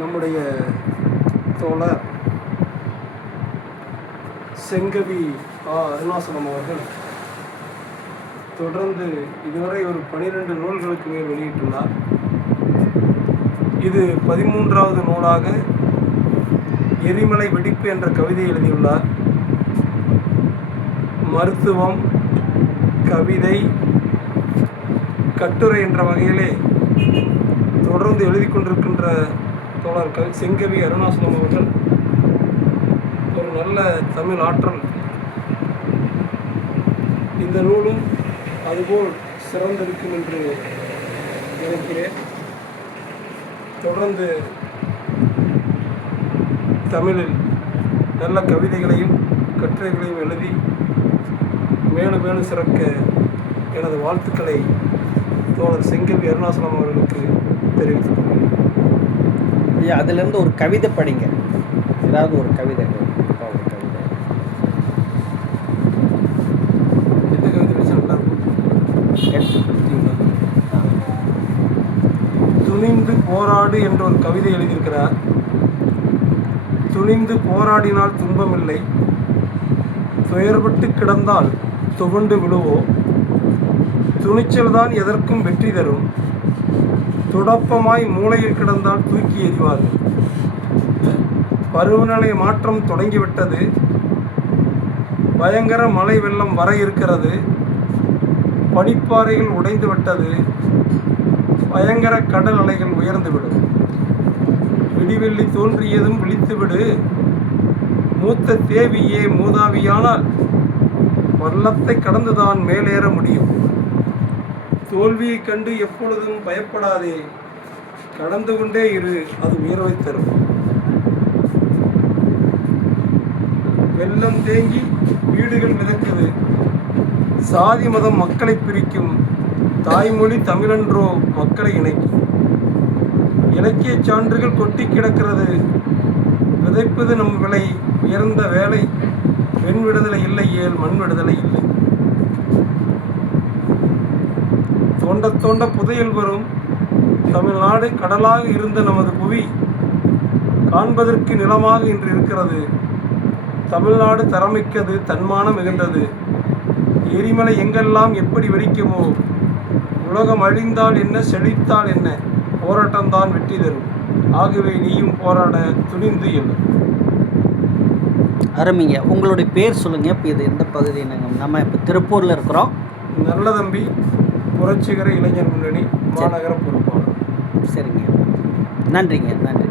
நம்முடைய தோழர் செங்கவி அருணாசலம் அவர்கள் தொடர்ந்து இதுவரை ஒரு 12 நூல்களுக்கு மேல் வெளியிட்டுள்ளார். இது 13வது நூலாக எரிமலை வெடிப்பு என்ற கவிதை எழுதியுள்ளார். மருத்துவம், கவிதை, கட்டுரை என்ற வகையிலே தொடர்ந்து எழுதி கொண்டிருக்கின்ற தோழர்கள் செங்கவி அருணாசலம் அவர்கள் ஒரு நல்ல தமிழ் ஆற்றல். இந்த நூலும் அதுபோல் சிறந்திருக்கும் என்று நினைக்கிறேன். தொடர்ந்து தமிழில் நல்ல கவிதைகளையும் கட்டுரைகளையும் எழுதி மேலும் மேலும் சிறக்க எனது வாழ்த்துக்களை தோழர் செங்கவி அருணாசலம் அவர்களுக்கு தெரிவித்துக் கொள்கிறேன். அதிலிருந்து ஒரு கவிதை படிங்க, ஏதாவது ஒரு கவிதை. எந்த கவிதை வச்சா நல்லா இருக்கும்? துணிந்து போராடு என்ற ஒரு கவிதை எழுதியிருக்கிறார். துணிந்து போராடினால் துன்பமில்லை, துயர்பட்டு கிடந்தால் துவண்டு விழுவோம், துணிச்சல்தான் எதற்கும் வெற்றி தரும், துடப்பமாய் மூளையில் கிடந்தால் தூக்கி எறிவார்கள். பருவநிலை மாற்றம் தொடங்கிவிட்டது, பயங்கர மழை வெள்ளம் வர இருக்கிறது, பனிப்பாறைகள் உடைந்து விட்டது, பயங்கர கடல் அலைகள் உயர்ந்துவிடும். விடிவெள்ளி தோன்றியதும் விழித்துவிடு, மூத்த தேவியே மூதாவியானால் வல்லத்தை கடந்துதான் மேலேற முடியும். தோல்வியை கண்டு எப்பொழுதும் பயப்படாதே, கடந்து கொண்டே இரு, அது உயர்வை தரும். வெள்ளம் தேங்கி வீடுகள் மிதக்குது, சாதி மதம் மக்களை பிரிக்கும், தாய்மொழி தமிழன்றோ மக்களை இணைக்கும். இலக்கிய சான்றுகள் கொட்டி கிடக்கிறது, விதைப்பது நம் விலை, உயர்ந்த வேலை, பெண் விடுதலை இல்லை ஏல் மண் விடுதலை இல்லை. தோண்ட தோண்ட புதையல் வரும், தமிழ்நாடு கடலாக இருந்த நமது புவி காண்பதற்கு நிலமாக இன்று இருக்கிறது. தமிழ்நாடு தரமிக்கது, தன்மானம் மிகுந்தது. எரிமலை எங்கெல்லாம் எப்படி வெடிக்குமோ, உலகம் அழிந்தால் என்ன செழித்தால் என்ன, போராட்டம்தான் வெற்றி தரும். ஆகவே நீயும் போராட துணிந்து எழு. அருமைங்க. உங்களுடைய பேர் சொல்லுங்கள். இப்போ இது எந்த பகுதி? நம்ம இப்போ திருப்பூரில் இருக்கிறோம். நல்லதம்பி புரட்சிகர இளைஞர் முன்னணி மாநகர பொறுப்பாளர். சரிங்க, நன்றிங்க. நன்றி.